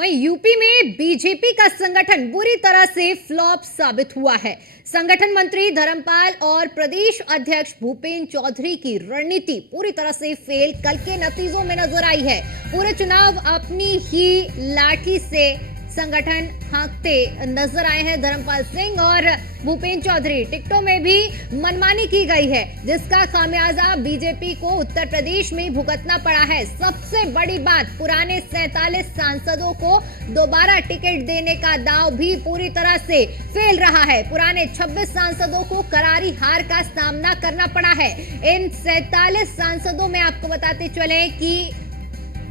वहीं यूपी में बीजेपी का संगठन बुरी तरह से फ्लॉप साबित हुआ है। संगठन मंत्री धर्मपाल और प्रदेश अध्यक्ष भूपेंद्र चौधरी की रणनीति पूरी तरह से फेल कल के नतीजों में नजर आई है। पूरे चुनाव अपनी ही लाठी से संगठन हाँकते नजर आए हैं धर्मपाल सिंह और भूपेंद्र चौधरी। टिकटों में भी मनमानी की गई है, जिसका खामियाजा बीजेपी को उत्तर प्रदेश में भुगतना पड़ा है। सबसे बड़ी बात, पुराने 47 सांसदों को दोबारा टिकट देने का दांव भी पूरी तरह से फेल रहा है। पुराने 26 सांसदों को करारी हार का सामना करना पड़ा है। इन 47 सांसदों में आपको बताते चले कि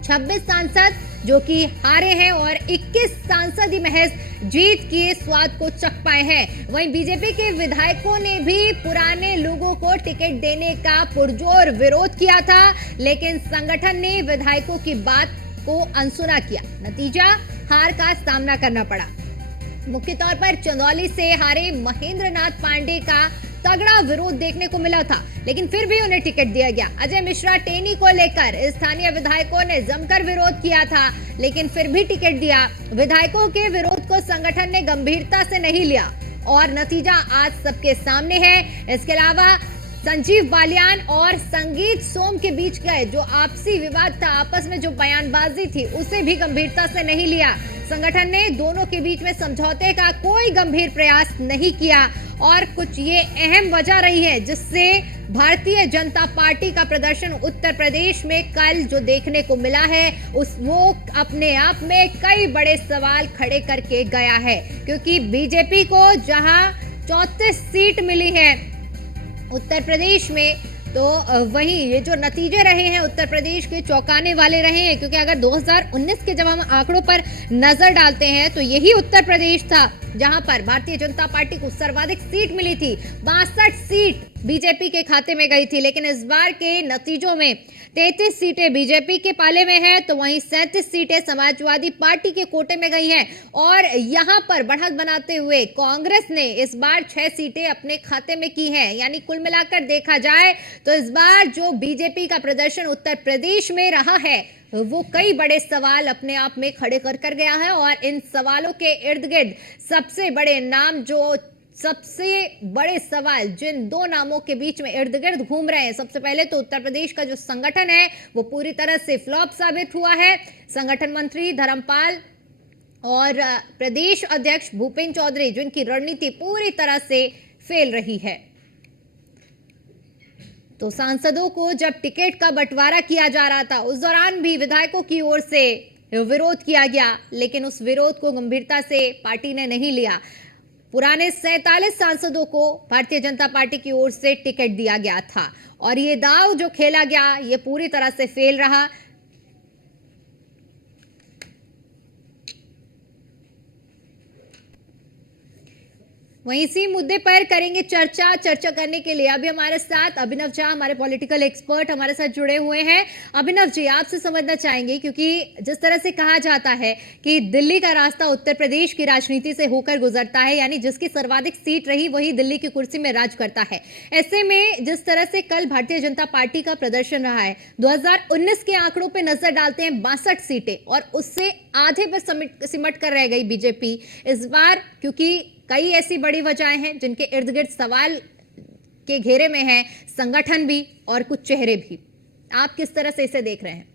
26 सांसद जो कि हारे हैं और 21 सांसद ही महज जीत के स्वाद को चख पाए हैं। वहीं बीजेपी के विधायकों ने भी पुराने लोगों को टिकट देने का पुरजोर विरोध किया था, लेकिन संगठन ने विधायकों की बात को अनसुना किया। नतीजा, हार का सामना करना पड़ा। मुख्य तौर पर चंदौली से हारे महेंद्र नाथ पांडे का तगड़ा विरोध देखने को मिला था, लेकिन फिर भी उन्हें टिकट दिया गया। अजय मिश्रा टेनी को लेकर स्थानीय विधायकों ने जमकर विरोध किया था, लेकिन फिर भी टिकट दिया। विधायकों के विरोध को संगठन ने गंभीरता से नहीं लिया और नतीजा आज सबके सामने है। इसके अलावा संजीव बालियान और संगीत सोम के बीच का जो आपसी विवाद था, आपस में जो बयानबाजी थी, उसे भी गंभीरता से नहीं लिया। संगठन ने दोनों के बीच में समझौते का कोई गंभीर प्रयास नहीं किया और कुछ ये अहम वजह रही है जिससे भारतीय जनता पार्टी का प्रदर्शन उत्तर प्रदेश में कल जो देखने को मिला है वो अपने आप में कई बड़े सवाल खड़े करके गया है। क्योंकि बीजेपी को जहां 34 सीट मिली है उत्तर प्रदेश में, तो वहीं ये जो नतीजे रहे हैं उत्तर प्रदेश के चौंकाने वाले रहे हैं। क्योंकि अगर 2019 के जब हम आंकड़ों पर नजर डालते हैं तो यही उत्तर प्रदेश था जहां पर भारतीय जनता पार्टी को सर्वाधिक सीट मिली थी। 62 सीट बीजेपी के खाते में गई थी, लेकिन इस बार के नतीजों में 33 सीटें बीजेपी के पाले में हैं, तो वहीं 37 सीटें समाजवादी पार्टी के कोटे में गई हैं। और यहां पर बढ़त बनाते हुए कांग्रेस ने इस बार 6 सीटें अपने खाते में की हैं। यानी कुल मिलाकर देखा जाए तो इस बार जो बीजेपी का प्रदर्शन उत्तर प्रदेश में रहा है वो कई बड़े सवाल अपने आप में खड़े कर गया है। और इन सवालों के इर्द गिर्द सबसे बड़े नाम, जो सबसे बड़े सवाल जिन दो नामों के बीच में इर्द गिर्द घूम रहे हैं, सबसे पहले तो उत्तर प्रदेश का जो संगठन है वो पूरी तरह से फ्लॉप साबित हुआ है। संगठन मंत्री धर्मपाल और प्रदेश अध्यक्ष भूपेंद्र चौधरी जिनकी रणनीति पूरी तरह से फेल रही है। तो सांसदों को जब टिकट का बंटवारा किया जा रहा था उस दौरान भी विधायकों की ओर से विरोध किया गया, लेकिन उस विरोध को गंभीरता से पार्टी ने नहीं लिया। पुराने 47 सांसदों को भारतीय जनता पार्टी की ओर से टिकट दिया गया था और ये दांव जो खेला गया ये पूरी तरह से फेल रहा। वहीं इसी मुद्दे पर करेंगे चर्चा करने के लिए अभी हमारे साथ अभिनव झा, हमारे पॉलिटिकल एक्सपर्ट हमारे साथ जुड़े हुए हैं। अभिनव जी, आपसे समझना चाहेंगे क्योंकि जिस तरह से कहा जाता है कि दिल्ली का रास्ता उत्तर प्रदेश की राजनीति से होकर गुजरता है, यानी जिसकी सर्वाधिक सीट रही वही दिल्ली की कुर्सी में राज करता है। ऐसे में जिस तरह से कल भारतीय जनता पार्टी का प्रदर्शन रहा है, 2019 के आंकड़ों पर नजर डालते हैं 62 सीटें और उससे आधे पर सिमट कर रह गई बीजेपी इस बार। क्योंकि कई ऐसी बड़ी वजहें हैं जिनके इर्द गिर्द सवाल के घेरे में है संगठन भी और कुछ चेहरे भी। आप किस तरह से इसे देख रहे हैं?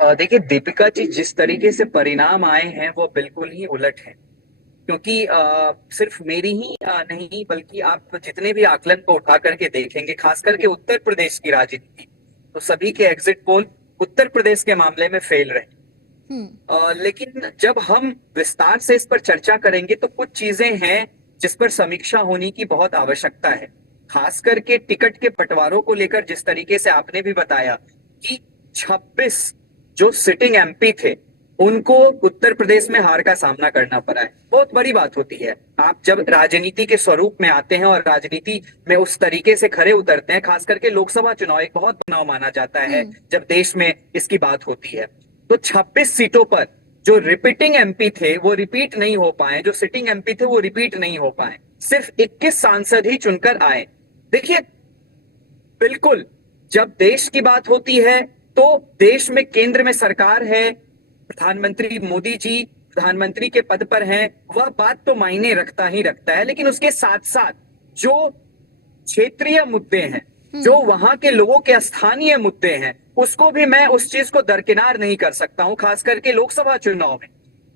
देखिए दीपिका जी, जिस तरीके से परिणाम आए हैं वो बिल्कुल ही उलट है। क्योंकि सिर्फ मेरी ही नहीं बल्कि आप जितने भी आकलन को उठा करके देखेंगे, खास करके उत्तर प्रदेश की राजनीति, तो सभी के एग्जिट पोल उत्तर प्रदेश के मामले में फेल रहे। लेकिन जब हम विस्तार से इस पर चर्चा करेंगे तो कुछ चीजें हैं जिस पर समीक्षा होने की बहुत आवश्यकता है। खास करके टिकट के बंटवारों को लेकर जिस तरीके से आपने भी बताया कि 26 जो सिटिंग एमपी थे उनको उत्तर प्रदेश में हार का सामना करना पड़ा है। बहुत बड़ी बात होती है आप जब राजनीति के स्वरूप में आते हैं और राजनीति में उस तरीके से खरे उतरते हैं। खास करके लोकसभा चुनाव एक बहुत चुनाव माना जाता है जब देश में इसकी बात होती है। तो 26 सीटों पर जो रिपीटिंग एमपी थे वो रिपीट नहीं हो पाए, जो सिटिंग एमपी थे वो रिपीट नहीं हो पाए, सिर्फ 21 सांसद ही चुनकर आए। देखिए, बिल्कुल जब देश की बात होती है तो देश में केंद्र में सरकार है, प्रधानमंत्री मोदी जी प्रधानमंत्री के पद पर हैं, वह बात तो मायने रखता ही रखता है, लेकिन उसके साथ साथ जो क्षेत्रीय मुद्दे हैं, जो वहां के लोगों के स्थानीय मुद्दे हैं, उसको भी मैं उस चीज को दरकिनार नहीं कर सकता हूं, खास करके लोकसभा चुनाव में।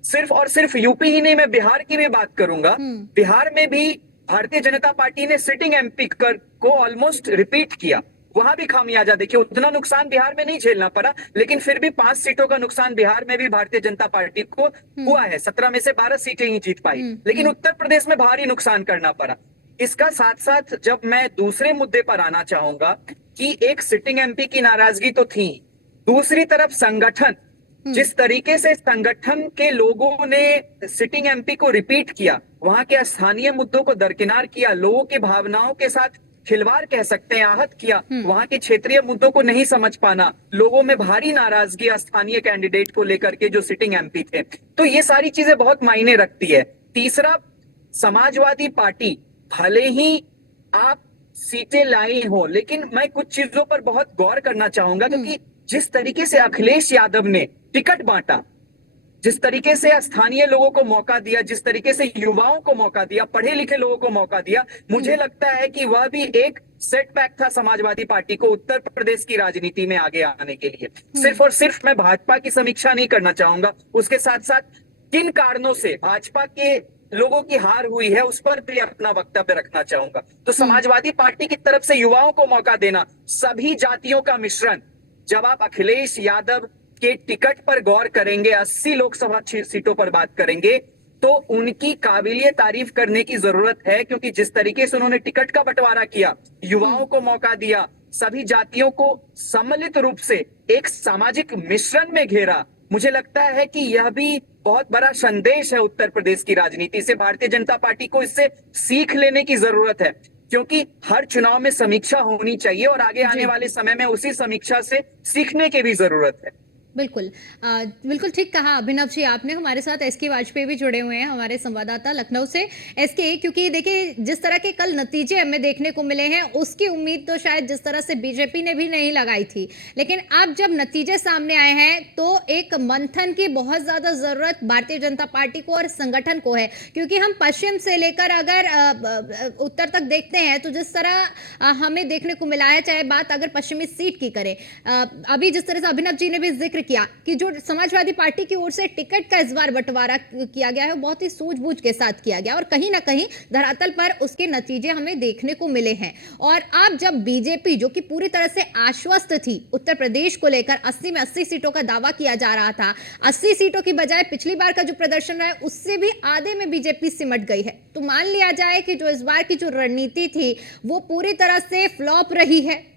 सिर्फ और सिर्फ यूपी ही नहीं, मैं बिहार की भी बात करूंगा। बिहार में भी भारतीय जनता पार्टी ने सिटिंग एमपी को ऑलमोस्ट रिपीट किया। वहां भी खामियाजा देखिए, उतना नुकसान बिहार में नहीं झेलना पड़ा, लेकिन फिर भी 5 सीटों का नुकसान बिहार में भी भारतीय जनता पार्टी को हुआ है। 17 में से 12 सीटें ही जीत पाई, लेकिन उत्तर प्रदेश में भारी नुकसान करना पड़ा। इसका साथ साथ जब मैं दूसरे मुद्दे पर आना चाहूंगा कि एक सिटिंग एमपी की नाराजगी तो थी, दूसरी तरफ संगठन, जिस तरीके से संगठन के लोगों ने सिटिंग एमपी को रिपीट किया, वहां के स्थानीय मुद्दों को दरकिनार किया, लोगों की भावनाओं के साथ खिलवाड़ कह सकते हैं, आहत किया, वहां के क्षेत्रीय मुद्दों को नहीं समझ पाना, लोगों में भारी नाराजगी स्थानीय कैंडिडेट को लेकर के जो सिटिंग एमपी थे, तो ये सारी चीजें बहुत मायने रखती है। तीसरा, समाजवादी पार्टी भले ही आप सीटें लाई हो, लेकिन मैं कुछ चीजों पर बहुत गौर करना चाहूंगा, क्योंकि जिस तरीके से अखिलेश यादव ने टिकट बांटा, जिस तरीके से स्थानीय लोगों को मौका दिया, जिस तरीके से युवाओं को मौका दिया, पढ़े लिखे लोगों को मौका दिया, मुझे लगता है कि वह भी एक सेटबैक था समाजवादी पार्टी को उत्तर प्रदेश की राजनीति में आगे आने के लिए। सिर्फ और सिर्फ मैं भाजपा की समीक्षा नहीं करना चाहूंगा, उसके साथ साथ किन कारणों से भाजपा के लोगों की हार हुई है उस पर भी अपना वक्तव्य रखना चाहूंगा। तो समाजवादी पार्टी की तरफ से युवाओं को मौका देना, सभी जातियों का मिश्रण, जब आप अखिलेश यादव के टिकट पर गौर करेंगे, 80 लोकसभा सीटों पर बात करेंगे, तो उनकी काबिलियत तारीफ करने की जरूरत है, क्योंकि जिस तरीके से उन्होंने टिकट का बंटवारा किया, युवाओं को मौका दिया, सभी जातियों को सम्मिलित रूप से एक सामाजिक मिश्रण में घेरा, मुझे लगता है कि यह भी बहुत बड़ा संदेश है उत्तर प्रदेश की राजनीति से। भारतीय जनता पार्टी को इससे सीख लेने की जरूरत है, क्योंकि हर चुनाव में समीक्षा होनी चाहिए और आगे आने वाले समय में उसी समीक्षा से सीखने की भी जरूरत है। बिल्कुल बिल्कुल ठीक कहा अभिनव जी आपने। हमारे साथ एसके वाजपेयी भी जुड़े हुए हैं, हमारे संवाददाता लखनऊ से। एसके, क्योंकि देखिए जिस तरह के कल नतीजे हमें देखने को मिले हैं, उसकी उम्मीद तो शायद जिस तरह से बीजेपी ने भी नहीं लगाई थी, लेकिन अब जब नतीजे सामने आए हैं तो एक मंथन की बहुत ज्यादा जरूरत भारतीय जनता पार्टी को और संगठन को है, क्योंकि हम पश्चिम से लेकर अगर उत्तर तक देखते हैं तो जिस तरह हमें देखने को मिला है, चाहे बात अगर पश्चिमी सीट की करें, अभी जिस तरह से अभिनव जी ने भी जिक्र किया कि जो समाजवादी पार्टी की ओर से टिकट का इस बार बंटवारा किया गया है, बहुत ही सूझबूझ के साथ किया गया और कहीं ना कहीं धरातल पर उसके नतीजे हमें देखने को मिले हैं। और अब जब बीजेपी, जो कि पूरी तरह से आश्वस्त थी उत्तर प्रदेश को लेकर, 80 में 80 सीटों का दावा किया जा रहा था, 80 सीटों की बजाय पिछली बार का जो प्रदर्शन रहा है उससे भी आधे में बीजेपी सिमट गई है, तो मान लिया जाए कि जो इस बार की जो रणनीति थी वो पूरी तरह से फ्लॉप रही है।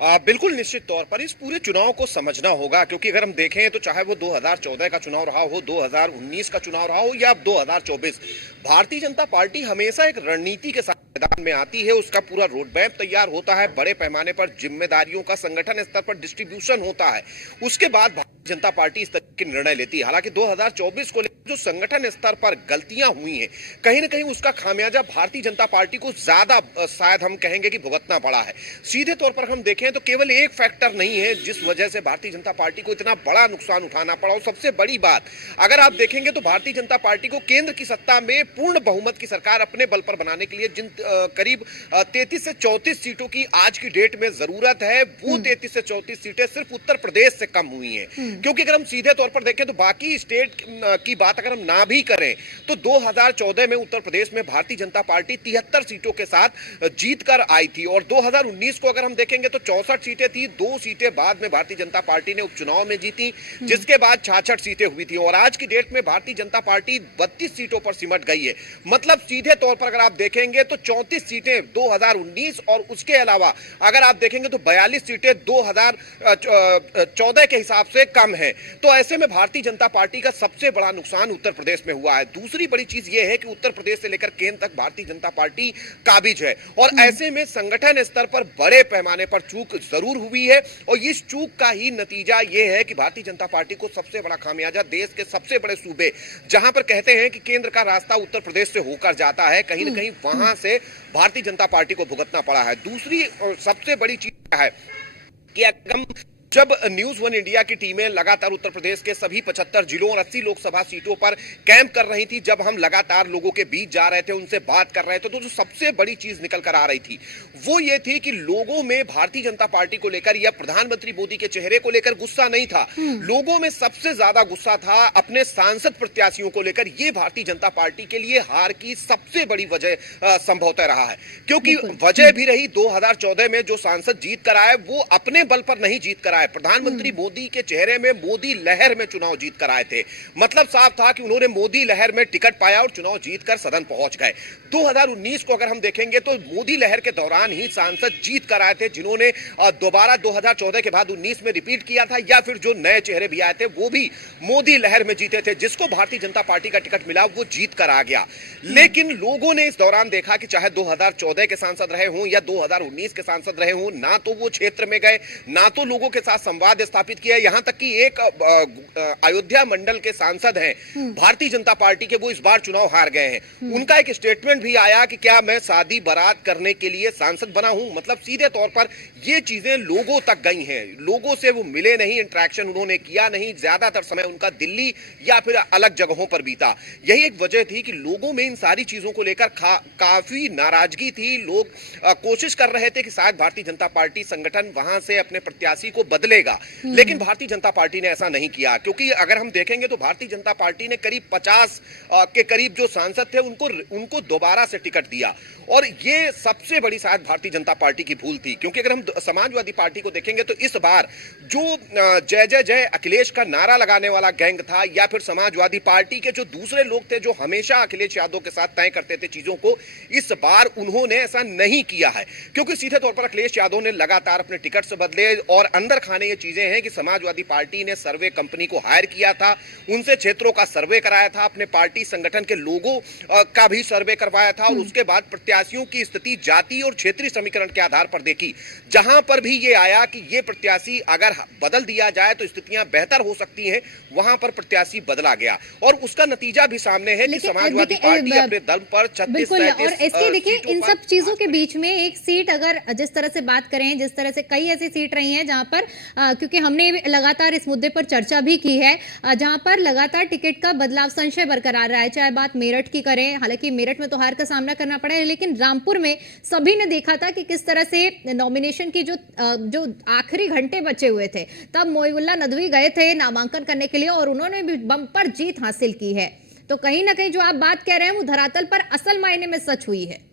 बिल्कुल निश्चित तौर पर इस पूरे चुनाव को समझना होगा, क्योंकि अगर हम देखें तो चाहे वो 2014 का चुनाव रहा हो, 2019 का चुनाव रहा हो या अब 2024, भारतीय जनता पार्टी हमेशा एक रणनीति के साथ मैदान में आती है। उसका पूरा रोड मैप तैयार होता है, बड़े पैमाने पर जिम्मेदारियों का संगठन स्तर पर डिस्ट्रीब्यूशन होता है, उसके बाद भारतीय जनता पार्टी इस तरह के निर्णय लेती है। हालांकि 2024 को लेकर जो संगठन स्तर पर गलतियां हुई हैं, कहीं ना कहीं उसका खामियाजा भारतीय जनता पार्टी को ज्यादा शायद हम कहेंगे कि भुगतना पड़ा है। सीधे तौर पर हम देखें तो केवल एक फैक्टर नहीं है जिस वजह से भारतीय जनता पार्टी को इतना बड़ा नुकसान उठाना पड़ा, और सबसे बड़ी बात अगर आप देखेंगे तो भारतीय जनता पार्टी को केंद्र की सत्ता में पूर्ण बहुमत की सरकार अपने बल पर बनाने के लिए जिन करीब 33 से 34 सीटों की आज की डेट में जरूरत है, वो 33 से 34 सीटें सिर्फ उत्तर प्रदेश से कम हुई हैं। क्योंकि अगर हम सीधे तौर पर देखें तो बाकी स्टेट की बात अगर हम ना भी करें तो 2014 में उत्तर प्रदेश में भारतीय जनता पार्टी 73 सीटों के साथ जीत कर आई थी, और 2019 को अगर हम देखेंगे तो 64 सीटें थी, 2 सीटें बाद में भारतीय जनता पार्टी ने उपचुनाव में जीती, जिसके बाद 66 सीटें हुई थी, और आज की डेट में भारतीय जनता पार्टी 32 सीटों पर सिमट गई है। मतलब सीधे तौर पर अगर आप देखेंगे तो 34 सीटें 2019 और उसके अलावा अगर आप देखेंगे तो 42 सीटें 2014 के हिसाब से कम है। तो ऐसे में भारतीय जनता पार्टी का सबसे बड़ा नुकसान उत्तर प्रदेश में हुआ है। दूसरी बड़ी चीज यह है कि उत्तर प्रदेश से लेकर केंद्र तक भारतीय जनता पार्टी काबिज है, और ऐसे में संगठन स्तर पर बड़े पैमाने पर चूक जरूर हुई है, और इस चूक का ही नतीजा यह है कि भारतीय जनता पार्टी को सबसे बड़ा खामियाजा देश के सबसे बड़े सूबे, जहां पर कहते हैं कि केंद्र का रास्ता उत्तर प्रदेश से होकर जाता है, कहीं ना कहीं वहां से भारतीय जनता पार्टी को भुगतना पड़ा है। दूसरी और सबसे बड़ी चीज है कि अगर हम जब न्यूज वन इंडिया की टीमें लगातार उत्तर प्रदेश के सभी 75 जिलों और 80 लोकसभा सीटों पर कैंप कर रही थी, जब हम लगातार लोगों के बीच जा रहे थे, उनसे बात कर रहे थे, तो जो सबसे बड़ी चीज निकल कर आ रही थी वो ये थी कि लोगों में भारतीय जनता पार्टी को लेकर या प्रधानमंत्री मोदी के चेहरे को लेकर गुस्सा नहीं था। लोगों में सबसे ज्यादा गुस्सा था अपने सांसद प्रत्याशियों को लेकर। ये भारतीय जनता पार्टी के लिए हार की सबसे बड़ी वजह संभवतः रहा है, क्योंकि वजह भी रही 2014 में जो सांसद जीत कर आए वो अपने बल पर नहीं जीत कर आए। प्रधानमंत्री मोदी के चेहरे में मोदी लहर में चुनाव जीत कर आए थे। मतलब साफ था कि उन्होंने मोदी लहर में टिकट पाया और चुनाव जीतकर सदन पहुंच गए। 2019 को अगर हम देखेंगे तो मोदी लहर के दौरान ही सांसद जीत कर आए थे, जिन्होंने दोबारा 2014 के बाद 19 में रिपीट किया था, या फिर जो नए चेहरे भी आए थे वो भी मोदी लहर में जीते थे। जिसको भारतीय जनता पार्टी का टिकट मिला वो जीत कर आ गया। लेकिन लोगों ने इस दौरान देखा कि चाहे 2014 के सांसद रहे हों या 2019 के सांसद रहे हों, ना तो वो क्षेत्र में गए, ना तो लोगों के साथ संवाद स्थापित किया। यहां तक कि एक अयोध्या मंडल के सांसद हैं भारतीय जनता पार्टी के, वो इस बार चुनाव हार गए हैं। उनका एक स्टेटमेंट भी आया कि क्या मैं शादी बारात करने के लिए सांसद बना हूं। मतलब सीधे तौर पर ये चीजें लोगों तक गई हैं, लोगों से वो मिले नहीं, इंटरेक्शन उन्होंने किया नहीं, ज्यादातर समय उनका दिल्ली या फिर अलग जगहों पर बीता। यही एक वजह थी कि लोगों में इन सारी चीजों को लेकर काफी नाराजगी थी। लोग कोशिश कर रहे थे कि शायद भारतीय जनता पार्टी संगठन वहां से अपने प्रत्याशी को बदलेगा, लेकिन भारतीय जनता पार्टी ने ऐसा नहीं किया। क्योंकि अगर हम देखेंगे तो भारतीय जनता पार्टी ने करीब 50 के करीब जो सांसद थे उनको दोबारा से टिकट दिया, और ये सबसे बड़ी शायद भारतीय जनता पार्टी की भूल थी। क्योंकि अगर हम समाजवादी पार्टी को देखेंगे तो इस बार जो जय जय जय अखिलेश का नारा लगाने वाला गैंग था, या फिर समाजवादी पार्टी के जो दूसरे लोग थे जो हमेशा अखिलेश यादव के साथ तय करते थे चीजों को, इस बार उन्होंने ऐसा नहीं किया है। क्योंकि सीधे तौर पर अखिलेश यादव ने लगातार अपने टिकट से बदले, और अंदर खाने ये चीजें हैं कि समाजवादी पार्टी ने सर्वे कंपनी को हायर किया था, उनसे क्षेत्रों का सर्वे कराया था, अपने पार्टी संगठन के लोगों का भी सर्वे करवाया था, और उसके बाद प्रत्याशियों की स्थिति जाति और क्षेत्रीय समीकरण के आधार पर देखी। जहां पर भी ये आया कि ये प्रत्याशी अगर बदल दिया जाए तो स्थितियां बेहतर हो सकती हैं, वहां पर प्रत्याशी बदला गया, और उसका नतीजा भी सामने है कि समाजवादी पार्टी अपने दल पर 36 और इसके देखिए इन सब चीजों के बीच में एक सीट, अगर जिस तरह से बात करें, जिस तरह से कई ऐसी सीट रही हैं जहां पर क्योंकि हमने लगातार इस मुद्दे पर चर्चा भी की है, जहां पर लगातार टिकट का बदलाव संशय बरकरार रहा है। चाहे बात मेरठ की करें, हालांकि मेरठ में तो हार का सामना करना पड़ा है, लेकिन रामपुर में सभी ने देखा था कि किस तरह से नॉमिनेशन की जो आखिरी घंटे बचे हुए थे, तब मोइनुल्लाह नदवी गए थे नामांकन करने के लिए, और उन्होंने भी बम्पर जीत हासिल की है। तो कहीं ना कहीं जो आप बात कह रहे हैं वो धरातल पर असल मायने में सच हुई है।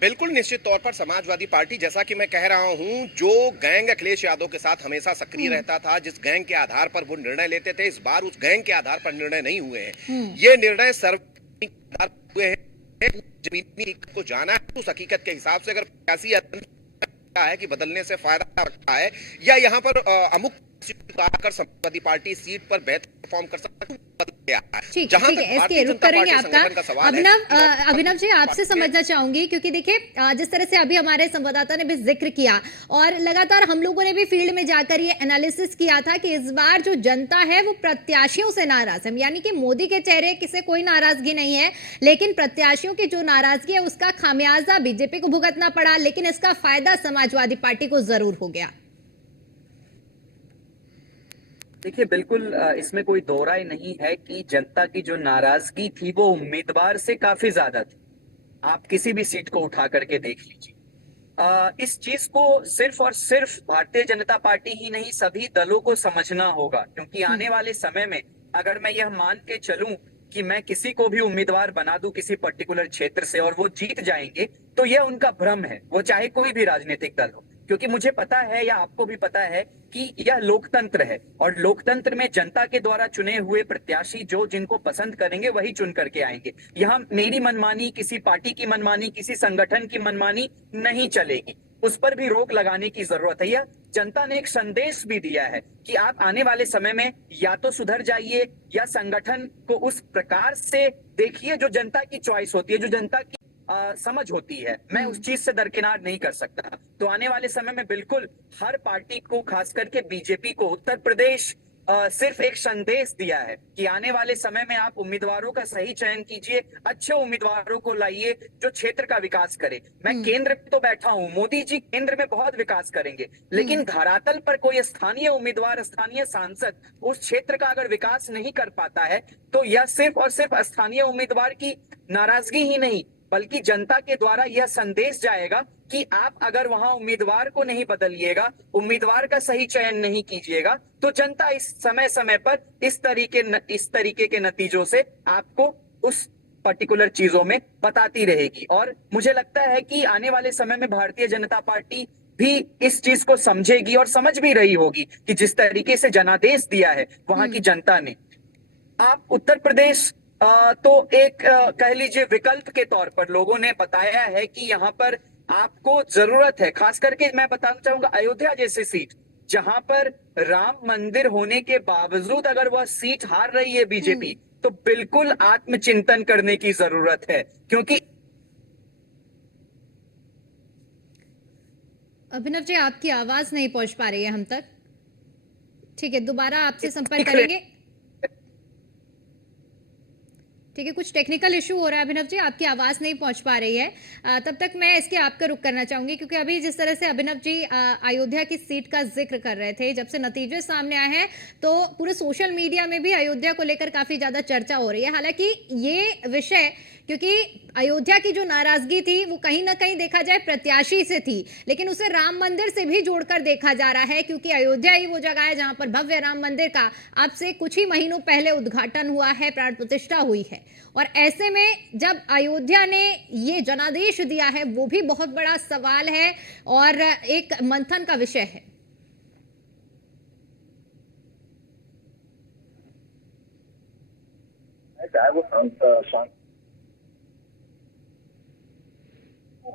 बिल्कुल निश्चित तौर पर समाजवादी पार्टी, जैसा कि मैं कह रहा हूं, जो गैंग अखिलेश यादव के साथ हमेशा सक्रिय रहता था, जिस गैंग के आधार पर वो निर्णय लेते थे, इस बार उस गैंग के आधार पर निर्णय नहीं हुए हैं। ये निर्णय सर्व हुए हैं, जमीनी को जाना है उस हकीकत के हिसाब से। अगर प्रत्याशी है कि बदलने से फायदा रखा है, या यहाँ पर अमुक आकर समाजवादी पार्टी सीट पर बेहतर परफॉर्म कर सकती है। ठीक है, इसके रुक करेंगे आपका। अभिनव जी, आपसे समझना चाहूंगी, क्योंकि देखिए जिस तरह से अभी हमारे संवाददाता ने भी जिक्र किया, और लगातार हम लोगों ने भी फील्ड में जाकर ये एनालिसिस किया था कि इस बार जो जनता है वो प्रत्याशियों से नाराज है। यानी कि मोदी के चेहरे से कोई नाराजगी नहीं है, लेकिन प्रत्याशियों की जो नाराजगी है उसका खामियाजा बीजेपी को भुगतना पड़ा, लेकिन इसका फायदा समाजवादी पार्टी को जरूर हो गया। देखिए, बिल्कुल इसमें कोई दो राय नहीं है कि जनता की जो नाराजगी थी वो उम्मीदवार से काफी ज्यादा थी। आप किसी भी सीट को उठा करके देख लीजिए। इस चीज को सिर्फ और सिर्फ भारतीय जनता पार्टी ही नहीं, सभी दलों को समझना होगा, क्योंकि आने वाले समय में अगर मैं यह मान के चलूं कि मैं किसी को भी उम्मीदवार बना दूं किसी पर्टिकुलर क्षेत्र से और वो जीत जाएंगे, तो यह उनका भ्रम है, वो चाहे कोई भी राजनीतिक दल हो। क्योंकि मुझे पता है, या आपको भी पता है, कि यह लोकतंत्र है, और लोकतंत्र में जनता के द्वारा चुने हुए प्रत्याशी जो जिनको पसंद करेंगे वही चुन करके आएंगे। यहाँ मेरी मनमानी, किसी पार्टी की मनमानी, किसी संगठन की मनमानी नहीं चलेगी। उस पर भी रोक लगाने की जरूरत है। या जनता ने एक संदेश भी दिया है कि आप आने वाले समय में या तो सुधर जाइए, या संगठन को उस प्रकार से देखिए जो जनता की चॉइस होती है, जो जनता की समझ होती है। मैं उस चीज से दरकिनार नहीं कर सकता। तो आने वाले समय में बिल्कुल हर पार्टी को, खास करके बीजेपी को, उत्तर प्रदेश सिर्फ एक संदेश दिया है कि आने वाले समय में आप उम्मीदवारों का सही चयन कीजिए, अच्छे उम्मीदवारों को लाइए जो क्षेत्र का विकास करे। मैं केंद्र में तो बैठा हूं, मोदी जी केंद्र में बहुत विकास करेंगे, लेकिन धरातल पर कोई स्थानीय उम्मीदवार, स्थानीय सांसद उस क्षेत्र का अगर विकास नहीं कर पाता है, तो यह सिर्फ और सिर्फ स्थानीय उम्मीदवार की नाराजगी ही नहीं, बल्कि जनता के द्वारा यह संदेश जाएगा कि आप अगर वहां उम्मीदवार को नहीं बदलिएगा, उम्मीदवार का सही चयन नहीं कीजिएगा, तो जनता इस समय समय पर इस तरीके के नतीजों से आपको उस पर्टिकुलर चीजों में बताती रहेगी। और मुझे लगता है कि आने वाले समय में भारतीय जनता पार्टी भी इस चीज को समझेगी और समझ भी रही होगी कि जिस तरीके से जनादेश दिया है वहां की जनता ने। आप उत्तर प्रदेश तो एक कह लीजिए विकल्प के तौर पर लोगों ने बताया है कि यहाँ पर आपको जरूरत है, खास करके मैं बताना चाहूंगा अयोध्या जैसी सीट, जहां पर राम मंदिर होने के बावजूद अगर वह सीट हार रही है बीजेपी, तो बिल्कुल आत्मचिंतन करने की जरूरत है। क्योंकि अभिनव जी, आपकी आवाज नहीं पहुंच पा रही है हम तक। ठीक है, दोबारा आपसे संपर्क करेंगे। ठीक है, कुछ टेक्निकल इशू हो रहा है अभिनव जी, आपकी आवाज नहीं पहुंच पा रही है। तब तक मैं इसके आपका रुख करना चाहूंगी, क्योंकि अभी जिस तरह से अभिनव जी अयोध्या की सीट का जिक्र कर रहे थे, जब से नतीजे सामने आए हैं तो पूरे सोशल मीडिया में भी अयोध्या को लेकर काफी ज्यादा चर्चा हो रही है। हालांकि ये विषय, क्योंकि अयोध्या की जो नाराजगी थी वो कहीं ना कहीं देखा जाए प्रत्याशी से थी, लेकिन उसे राम मंदिर से भी जोड़कर देखा जा रहा है, क्योंकि अयोध्या ही वो जगह है जहां पर भव्य राम मंदिर का अब से कुछ ही महीनों पहले उद्घाटन हुआ है, प्राण प्रतिष्ठा हुई है। और ऐसे में जब अयोध्या ने ये जनादेश दिया है, वो भी बहुत बड़ा सवाल है और एक मंथन का विषय है। चाहे वो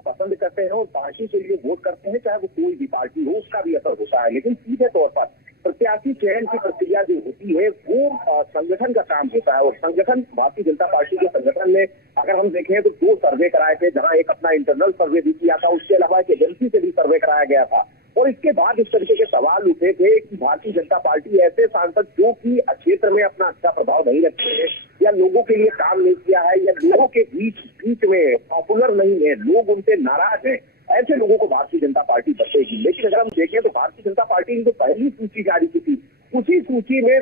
पसंद करते हैं और पार्टी के लिए वोट करते हैं, चाहे वो कोई भी पार्टी हो, उसका भी असर होता है। लेकिन सीधे तौर पर प्रत्याशी चयन की प्रक्रिया जो होती है वो संगठन का काम होता है। और संगठन, भारतीय जनता पार्टी के संगठन ने अगर हम देखें तो 2 सर्वे कराए थे, जहां एक अपना इंटरनल सर्वे भी किया था, उसके अलावा एक एजेंसी से भी सर्वे कराया गया था। और इसके बाद इस तरीके के सवाल उठे थे कि भारतीय जनता पार्टी ऐसे सांसद जो कि क्षेत्र में अपना अच्छा प्रभाव नहीं रखते हैं, या लोगों के लिए काम नहीं किया है, या लोगों के बीच में पॉपुलर नहीं है, लोग उनसे नाराज हैं, ऐसे लोगों को भारतीय जनता पार्टी बचेगी। लेकिन अगर हम देखें तो भारतीय जनता पार्टी ने जो पहली सूची जारी की थी, उसी सूची में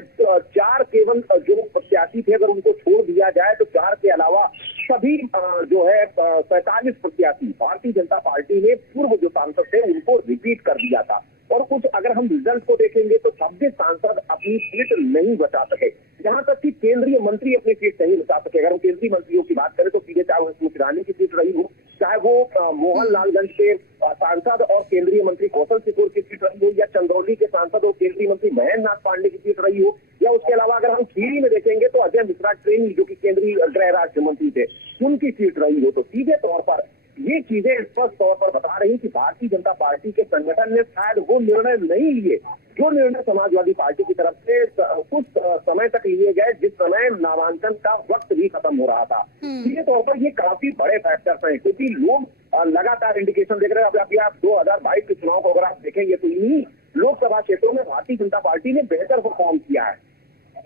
4 केवल जो प्रत्याशी थे, अगर उनको छोड़ दिया जाए तो 4 के अलावा सभी जो है 47 प्रत्याशी भारतीय जनता पार्टी ने पूर्व जो सांसद थे उनको रिपीट कर दिया था। और कुछ अगर हम रिजल्ट को देखेंगे तो 26 सांसद अपनी सीट नहीं बचा सके, यहाँ तक कि केंद्रीय मंत्री अपनी सीट नहीं बचा सके। अगर हम केंद्रीय मंत्रियों की बात करें तो सीधे चाहे वो स्मृति ईरानी की सीट रही हो, चाहे वो मोहनलालगंज के सांसद और केंद्रीय मंत्री कौशल किशोर की सीट रही हो, या चंदौली के सांसद और केंद्रीय मंत्री महेंद्र नाथ पांडे की सीट रही हो, या उसके अलावा अगर हम खीरी में देखेंगे तो अजय मिश्रा ट्रेनी जो कि केंद्रीय गृह राज्य मंत्री थे, उनकी सीट रही हो। तो सीधे तौर पर ये चीजें स्पष्ट तौर पर बता रही कि भारतीय जनता पार्टी के संगठन ने शायद वो निर्णय नहीं लिए जो निर्णय समाजवादी पार्टी की तरफ से कुछ समय तक लिए गए, जिस समय नामांकन का वक्त भी खत्म हो रहा था। सीधे तौर पर ये काफी बड़े फैक्टर्स हैं, क्योंकि लोग लगातार इंडिकेशन देख रहे हैं। अभी आप 2022 के चुनाव को अगर आप देखेंगे तो इन्हीं लोकसभा क्षेत्रों में भारतीय जनता पार्टी ने बेहतर परफॉर्म किया है।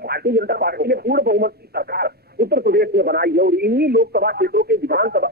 भारतीय जनता पार्टी ने पूर्ण बहुमत की सरकार उत्तर प्रदेश में बनाई है, और इन्हीं लोकसभा क्षेत्रों के विधानसभा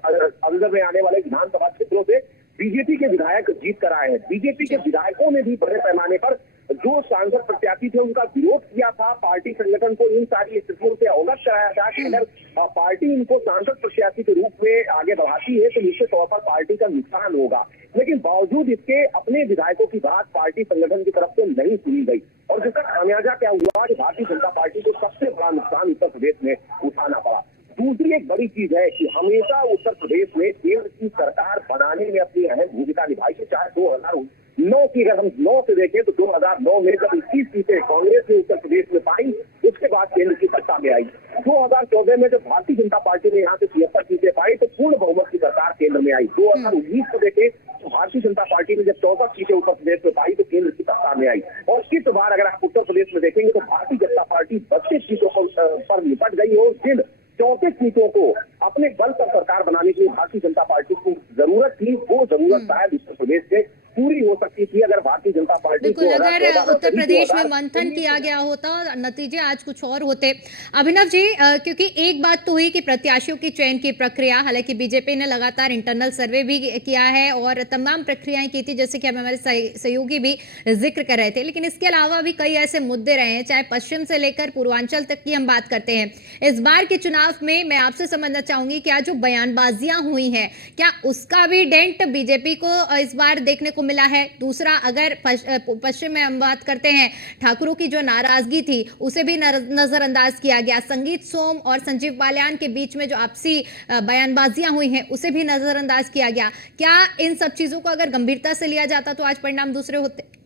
अंदर में आने वाले विधानसभा क्षेत्रों से बीजेपी के विधायक जीत कर आए हैं। बीजेपी के विधायकों ने भी बड़े पैमाने पर जो सांसद प्रत्याशी थे उनका विरोध किया था, पार्टी संगठन को इन सारी स्थितियों से अवगत कराया था कि अगर पार्टी इनको सांसद प्रत्याशी के रूप में आगे बढ़ाती है तो निश्चित तौर पर पार्टी का नुकसान होगा। लेकिन बावजूद इसके अपने विधायकों की बात पार्टी संगठन की तरफ से नहीं सुनी गई, और जिसका खामियाजा क्या हुआ कि भारतीय जनता पार्टी को सबसे बड़ा नुकसान उत्तर प्रदेश में उठाना पड़ा। दूसरी एक बड़ी चीज है कि हमेशा उत्तर प्रदेश में केंद्र की सरकार बनाने में अपनी अहम भूमिका निभाई है। चाहे 2009 की अगर हम 9 से देखें तो 2009 में जब 21 सीटें कांग्रेस ने उत्तर प्रदेश में पाई, उसके बाद केंद्र की सत्ता में आई। 2014 में जब भारतीय जनता पार्टी ने यहाँ से 76 सीटें पाई तो पूर्ण बहुमत की सरकार केंद्र में आई। 2019 को देखें तो भारतीय जनता पार्टी ने जब 64 सीटें उत्तर प्रदेश में पाई तो केंद्र की सत्ता में आई। और इस बार अगर आप उत्तर प्रदेश में देखेंगे तो भारतीय जनता पार्टी 32 सीटों पर निपट गई और जिन 34 सीटों को अपने बल पर सरकार बनाने के लिए भारतीय जनता पार्टी को जरूरत थी, वो जरूरत शायद उत्तर प्रदेश से पूरी हो सकती थी अगर भारतीय जनता पार्टी बिल्कुल, अगर 2014 उत्तर करीब प्रदेश में 2019 मंथन किया गया होता, नतीजे आज कुछ और होते। अभिनव जी, क्योंकि एक बात तो हुई कि प्रत्याशियों की चयन की प्रक्रिया, हालांकि बीजेपी ने लगातार इंटरनल सर्वे भी किया है और तमाम प्रक्रियाएं की थी, जैसे कि हमारे सहयोगी भी जिक्र कर रहे थे, लेकिन इसके अलावा भी कई ऐसे मुद्दे रहे हैं, चाहे पश्चिम से लेकर पूर्वांचल तक की हम बात करते हैं। इस बार के चुनाव में मैं आपसे समझना चाहूंगी कि आज जो बयानबाजियां हुई हैं, क्या उसका भी डेंट बीजेपी को इस बार देखने को मिला है? दूसरा, अगर पश्चिम में हम बात करते हैं, ठाकुरों की जो नाराजगी थी उसे भी नजरअंदाज किया गया। संगीत सोम और संजीव बालियान के बीच में जो आपसी बयानबाजियां हुई हैं उसे भी नजरअंदाज किया गया। क्या इन सब चीजों को अगर गंभीरता से लिया जाता तो आज परिणाम दूसरे होते?